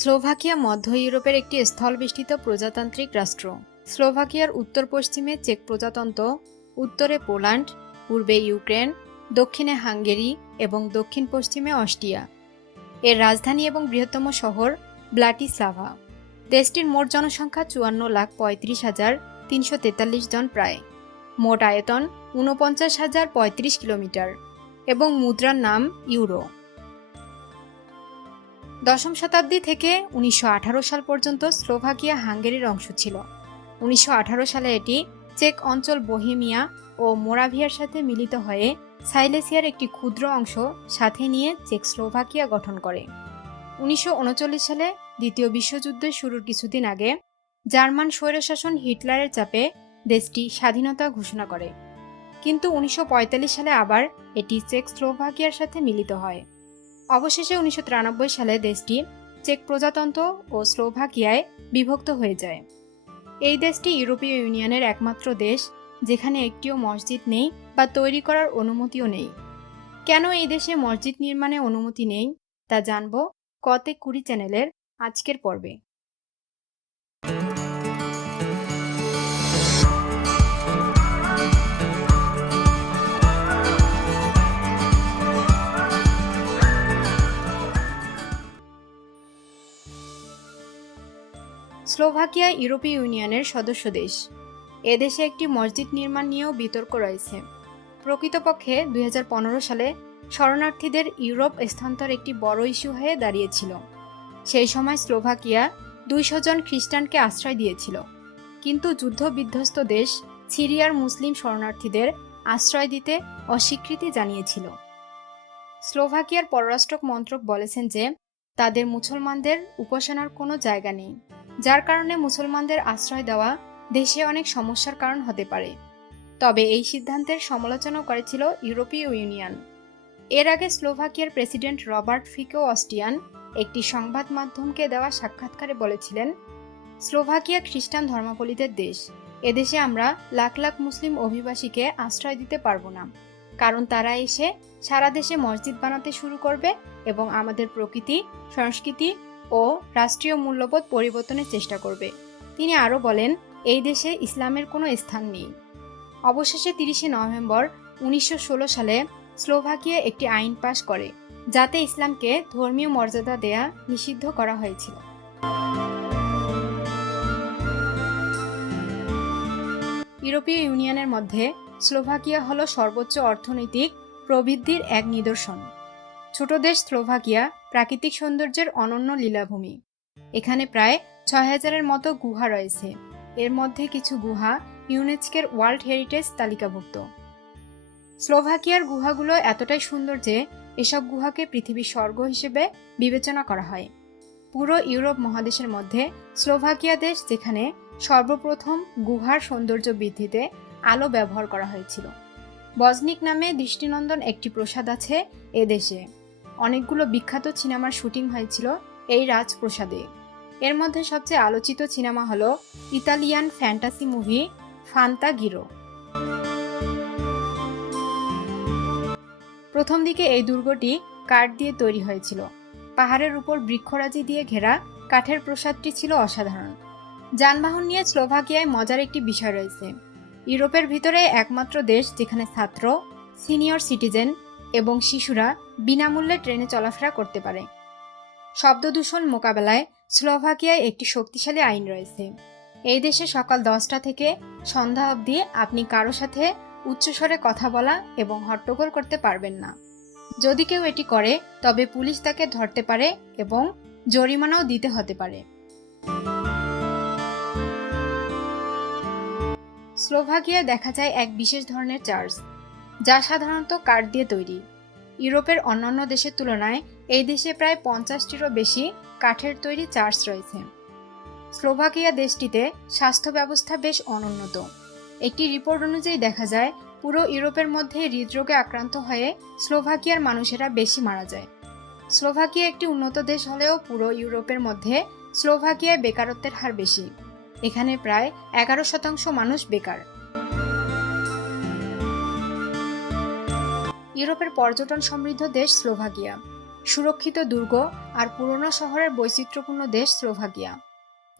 Slovakia মধ্য ইউরোপের একটি স্থলবেষ্টিত প্রজাতান্ত্রিক রাষ্ট্র। স্লোভাকিয়ার উত্তর পশ্চিমে চেক প্রজাতন্ত্র, উত্তরে পোল্যান্ড, পূর্বে ইউক্রেন, দক্ষিণে হাঙ্গেরি এবং দক্ষিণ পশ্চিমে অস্ট্রিয়া। এর রাজধানী এবং বৃহত্তম শহর ব্রাটিস্লাভা। দেশটির মোট জনসংখ্যা 54,35,343 জন প্রায়। মোট আয়তন 49,035 কিলোমিটার এবং মুদ্রার নাম ইউরো। দশম শতাব্দী থেকে 1918 সাল পর্যন্ত স্লোভাকিয়া হাঙ্গেরির অংশ ছিল। 1918 সালে এটি চেক অঞ্চল বোহেমিয়া ও মোরাভিয়ার সাথে মিলিত হয়ে সাইলেসিয়ার একটি ক্ষুদ্র অংশ সাথে নিয়ে চেকস্লোভাকিয়া গঠন করে। 1939 সালে দ্বিতীয় বিশ্বযুদ্ধের শুরুর কিছুদিন আগে জার্মান স্বৈরশাসন হিটলারের চাপে দেশটি স্বাধীনতা ঘোষণা করে, কিন্তু 1945 সালে আবার এটি চেকস্লোভাকিয়ার সাথে মিলিত হয়। অবশেষে 1993 সালে দেশটি চেক প্রজাতন্ত্র ও স্লোভাকিয়ায় বিভক্ত হয়ে যায়। এই দেশটি ইউরোপীয় ইউনিয়নের একমাত্র দেশ যেখানে একটিও মসজিদ নেই বা তৈরি করার অনুমতিও নেই। কেন এই দেশে মসজিদ নির্মাণে অনুমতি নেই তা জানব কতে কুড়ি চ্যানেলের আজকের পর্বে। স্লোভাকিয়া ইউরোপীয় ইউনিয়নের সদস্য দেশ। এদেশে একটি মসজিদ নির্মাণ নিয়েও বিতর্ক রয়েছে। প্রকৃতপক্ষে 2015 সালে শরণার্থীদের ইউরোপ স্থানান্তর একটি বড় ইস্যু হয়ে দাঁড়িয়েছিল। সেই সময় স্লোভাকিয়া 200 জন খ্রিস্টানকে আশ্রয় দিয়েছিল, কিন্তু যুদ্ধ বিধ্বস্ত দেশ সিরিয়ার মুসলিম শরণার্থীদের আশ্রয় দিতে অস্বীকৃতি জানিয়েছিল। স্লোভাকিয়ার পররাষ্ট্র মন্ত্রক বলেছেন যে তাদের মুসলমানদের উপাসনার কোনো জায়গা নেই, যার কারণে মুসলমানদের আশ্রয় দেওয়া দেশে অনেক সমস্যার কারণ হতে পারে। তবে এই সিদ্ধান্তের সমালোচনা করেছিল ইউরোপীয় ইউনিয়ন। এর আগে স্লোভাকিয়ার প্রেসিডেন্ট রবার্ট ফিকো অস্ট্রিয়ান একটি সংবাদ মাধ্যমকে দেওয়া সাক্ষাৎকারে বলেছিলেন, স্লোভাকিয়া খ্রিস্টান ধর্মাবলম্বীদের দেশ। এদেশে আমরা লাখ লাখ মুসলিম অভিবাসীকে আশ্রয় দিতে পারবো না, কারণ তারা এসে সারা দেশে মসজিদ বানাতে শুরু করবে এবং আমাদের প্রকৃতি, সংস্কৃতি ও রাষ্ট্রীয় মূল্যবোধ পরিবর্তনের চেষ্টা করবে। তিনি আরও বলেন, এই দেশে ইসলামের কোনো স্থান নেই। অবশেষে 30 নভেম্বর 1916 সালে স্লোভাকিয়া একটি আইন পাশ করে, যাতে ইসলামকে ধর্মীয় মর্যাদা দেয়া নিষিদ্ধ করা হয়েছিল। ইউরোপীয় ইউনিয়নের মধ্যে স্লোভাকিয়া হল সর্বোচ্চ অর্থনৈতিক প্রবৃদ্ধির এক নিদর্শন। ছোট দেশ স্লোভাকিয়া প্রাকৃতিক সৌন্দর্যের অনন্য লীলাভূমি। এখানে প্রায় 6000-এর মতো গুহা রয়েছে। এর মধ্যে কিছু গুহা ইউনেস্কোর ওয়ার্ল্ড হেরিটেজ তালিকাভুক্ত। স্লোভাকিয়ার গুহাগুলো এতটাই সুন্দর যে এসব গুহাকে পৃথিবীর স্বর্গ হিসেবে বিবেচনা করা হয়। পুরো ইউরোপ মহাদেশের মধ্যে স্লোভাকিয়া দেশ যেখানে সর্বপ্রথম গুহার সৌন্দর্য বৃদ্ধিতে আলো ব্যবহার করা হয়েছিল। বজনিক নামে দৃষ্টিনন্দন একটি প্রাসাদ আছে এ দেশে। অনেকগুলো বিখ্যাত সিনেমার শুটিং হয়েছিল এই রাজপ্রাসাদে। এর মধ্যে সবচেয়ে আলোচিত সিনেমা হলো ইতালিয়ান ফ্যান্টাসি মুভি ফান্তাগিরো। প্রথম দিকে এই দুর্গটি কাঠ দিয়ে তৈরি হয়েছিল। পাহাড়ের উপর বৃক্ষরাজি দিয়ে ঘেরা কাঠের প্রাসাদটি ছিল অসাধারণ। যানবাহন নিয়ে স্লোভাকিয়ায় মজার একটি বিষয় রয়েছে। ইউরোপের ভিতরে একমাত্র দেশ যেখানে ছাত্র, সিনিয়র সিটিজেন এবং শিশুরা বিনামূল্যে ট্রেনে চলাফেরা করতে পারে। শব্দ দূষণ মোকাবেলায় স্লোভাকিয়ায় একটি শক্তিশালী আইন রয়েছে। এই দেশে সকাল 10টা থেকে সন্ধ্যা অবধি আপনি কারো সাথে উচ্চস্বরে কথা বলা এবং হট্টগোল করতে পারবেন না। যদি কেউ এটি করে তবে পুলিশ তাকে ধরতে পারে এবং জরিমানাও দিতে হতে পারে। স্লোভাকিয়ায় দেখা যায় এক বিশেষ ধরনের চার্চ, যা সাধারণত কাঠ দিয়ে তৈরি। ইউরোপের অন্যান্য দেশের তুলনায় এই দেশে প্রায় 50টিরও বেশি কাঠের তৈরি চার্চ রয়েছে। স্লোভাকিয়া দেশটিতে স্বাস্থ্য ব্যবস্থা বেশ অনুন্নত। একটি রিপোর্ট অনুযায়ী দেখা যায় পুরো ইউরোপের মধ্যে হৃদরোগে আক্রান্ত হয়ে স্লোভাকিয়ার মানুষেরা বেশি মারা যায়। স্লোভাকিয়া একটি উন্নত দেশ হলেও পুরো ইউরোপের মধ্যে স্লোভাকিয়ায় বেকারত্বের হার বেশি। এখানে প্রায় 11% মানুষ বেকার। ইউরোপের পর্যটন সমৃদ্ধ দেশ স্লোভাকিয়া। সুরক্ষিত দুর্গ আর পুরনো শহরের বৈচিত্র্যপূর্ণ দেশ স্লোভাকিয়া।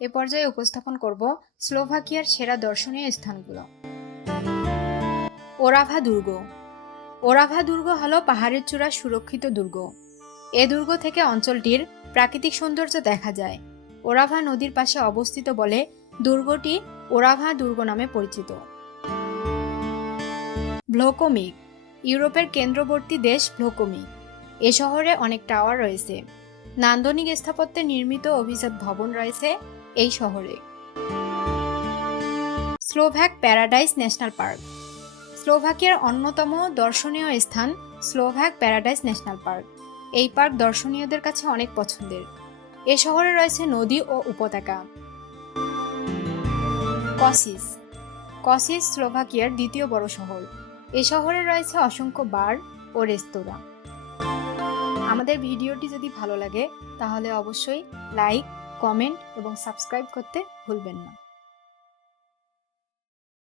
এ পর্যায়ে উপস্থাপন করব স্লোভাকিয়ার সেরা দর্শনীয় স্থানগুলো। ওরাভা দুর্গ। ওরাভা দুর্গ হল পাহাড়ের চূড়ার সুরক্ষিত দুর্গ। এ দুর্গ থেকে অঞ্চলটির প্রাকৃতিক সৌন্দর্য দেখা যায়। ওরাভা নদীর পাশে অবস্থিত বলে দুর্গটি ওরাভা দুর্গ নামে পরিচিত। ভ্লোকোমিক। ইউরোপের কেন্দ্রবর্তী দেশ ভ্লোকোমিক। এ শহরে অনেক টাওয়ার রয়েছে। নান্দনিক স্থাপত্যে নির্মিত অভিজাত ভবন রয়েছে এই শহরে। Slovak paradise national park. স্লোভাকিয়ার অন্যতম দর্শনীয় স্থান স্লোভাক প্যারাডাইস ন্যাশনাল পার্ক। এই পার্ক দর্শনীয়দের কাছে অনেক পছন্দের। এ শহরে রয়েছে নদী ও উপত্যকা। কসিস। কসিস স্লোভাকিয়ার দ্বিতীয় বড় শহর। এ শহরে রয়েছে অসংখ্য বার ও রেস্তোরাঁ। আমাদের ভিডিওটি যদি ভালো লাগে তাহলে অবশ্যই লাইক, কমেন্ট এবং সাবস্ক্রাইব করতে ভুলবেন না।